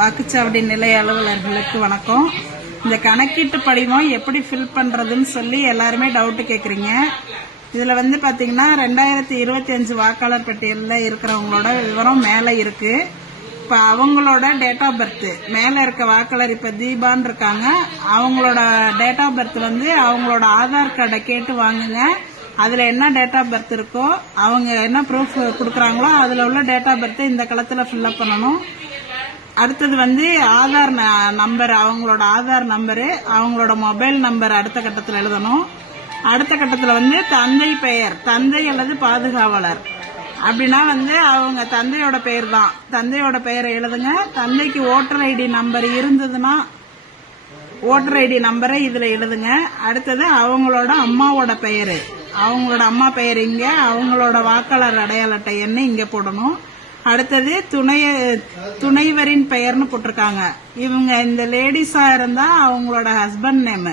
வாக்குச்சாவடி நிலைய அலுவலர்களுக்கு வணக்கம். இந்த கணக்கீட்டு படிவம் எப்படி ஃபில் பண்றதுன்னு சொல்லி எல்லாருமே டவுட் கேக்குறீங்க. இதுல வந்து பாத்தீங்கன்னா 2025 வாக்காளர் பட்டியல்ல இருக்கிறவங்களோட விவரம் மேல இருக்கு. இப்ப அவங்களோட டேட் ஆஃப் பர்த் மேல இருக்க வாக்காளர் இப்ப தீபான்னு இருக்காங்க. அவங்களோட டேட் ஆஃப் பர்த் வந்து அவங்களோட ஆதார் கார்டை கேட்டு வாங்குங்க. அதுல என்ன டேட் ஆஃப் பர்த் இருக்கோ அவங்க என்ன ப்ரூஃப் கொடுக்கறாங்களோ அதுல உள்ள டேட் ஆஃப் பர்த் இந்த களத்துல ஃபில்அப் பண்ணணும். அடுத்தது வந்து ஆதார் நம்பர், அவங்களோட ஆதார் நம்பரு, அவங்களோட மொபைல் நம்பர் அடுத்த கட்டத்தில் எழுதணும். அடுத்த கட்டத்தில் வந்து தந்தை பெயர், தந்தை அல்லது பாதுகாவலர் அப்படின்னா வந்து அவங்க தந்தையோட பெயர் தான், தந்தையோட பெயரை எழுதுங்க. தந்தைக்கு ஓட்டர் ஐடி நம்பர் இருந்ததுன்னா ஓட்டர் ஐடி நம்பரை இதுல எழுதுங்க. அடுத்தது அவங்களோட அம்மாவோட பெயரு, அவங்களோட அம்மா பெயர் இங்க, அவங்களோட வாக்காளர் அடையாள அட்டை எண்ணை இங்க போடணும். அடுத்தது துணைவரின் பெயர்னு போட்டிருக்காங்க. இவங்க இந்த லேடிஸா இருந்தா அவங்களோட ஹஸ்பண்ட் நேம்,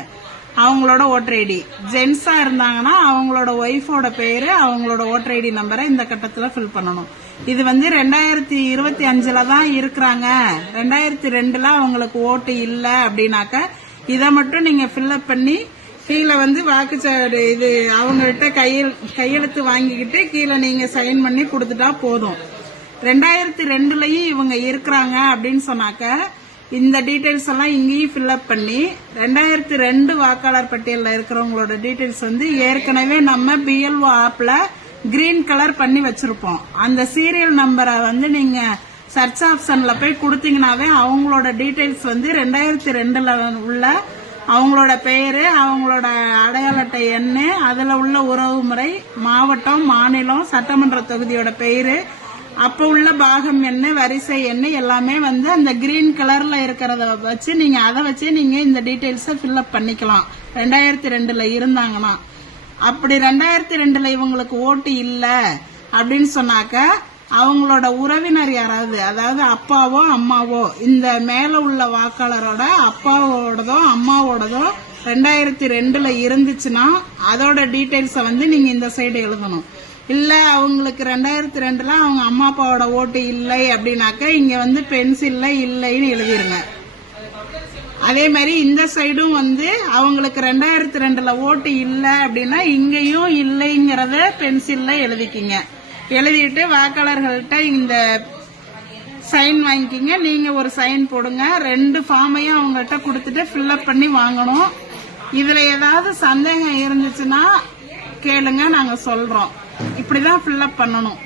அவங்களோட ஓட்டர் ஐடி. ஜென்ஸா இருந்தாங்கன்னா அவங்களோட ஒய்ஃபோட பேரு, அவங்களோட ஓட்டர் ஐடி நம்பரை இந்த கட்டத்துல ஃபில் பண்ணணும். இது வந்து 2025ல தான் இருக்கிறாங்க, 2002ல அவங்களுக்கு ஓட்டு இல்ல அப்படின்னாக்க இதை மட்டும் நீங்க ஃபில்அப் பண்ணி கீழே வந்து வாக்குச்சாவடி இது அவங்ககிட்ட கையெழுத்து வாங்கிக்கிட்டு கீழே நீங்க சைன் பண்ணி கொடுத்துட்டா போதும். 2002லயும் இவங்க இருக்கிறாங்க அப்படின்னு சொன்னாக்க இந்த டீடைல்ஸ் எல்லாம் இங்கேயும் ஃபில்அப் பண்ணி 2002 வாக்காளர் பட்டியலில் இருக்கிறவங்களோட டீடைல்ஸ் வந்து ஏற்கனவே நம்ம பிஎல்ஓ ஆப்ல கிரீன் கலர் பண்ணி வச்சிருப்போம். அந்த சீரியல் நம்பரை வந்து நீங்க சர்ச் ஆப்ஷன்ல போய் கொடுத்தீங்கன்னாவே அவங்களோட டீடைல்ஸ் வந்து 2002ல உள்ள அவங்களோட பெயரு, அவங்களோட அடையாள அட்டை எண், அதுல உள்ள உறவு முறை, மாவட்டம், மாநிலம், சட்டமன்ற தொகுதியோட பெயரு, அப்ப உள்ள பாகம் என்ன, வரிசை என்ன எல்லாமே வந்து அந்த கிரீன் கலர்ல இருக்கிறத வச்சு நீங்க அதை வச்சு நீங்க இந்த டீடைல்ஸ ஃபில்அப் பண்ணிக்கலாம். 2002ல இருந்தாங்கன்னா. அப்படி 2002ல இவங்களுக்கு ஓட்டு இல்ல அப்படின்னு சொன்னாக்க அவங்களோட உறவினர் யாராவது, அதாவது அப்பாவோ அம்மாவோ, இந்த மேல உள்ள வாக்காளரோட அப்பாவோடதோ அம்மாவோடதோ 2002ல இருந்துச்சுன்னா அதோட டீடைல்ஸ வந்து நீங்க இந்த சைடு எழுதணும். இல்ல அவங்களுக்கு 2002ல அவங்க அம்மா அப்பாவோட ஓட்டு இல்லை அப்படின்னாக்க இங்க வந்து பென்சில்ல இல்லைன்னு எழுதிருங்க. அதே மாதிரி இந்த சைடும் வந்து அவங்களுக்கு 2002ல ஓட்டு இல்லை அப்படின்னா இங்கேயும் இல்லைங்கிறத பென்சில்ல எழுதிக்கிங்க. எழுதிட்டு வாக்காளர்கள்ட்ட இந்த சைன் வாங்கிக்கிங்க. நீங்க ஒரு சைன் போடுங்க. 2 ஃபார்மையும் அவங்கள்ட்ட கொடுத்துட்டு ஃபில்அப் பண்ணி வாங்கணும். இதுல ஏதாவது சந்தேகம் இருந்துச்சுன்னா கேளுங்க, நாங்க சொல்றோம். இப்படிதான் ஃபில்அப் பண்ணணும்.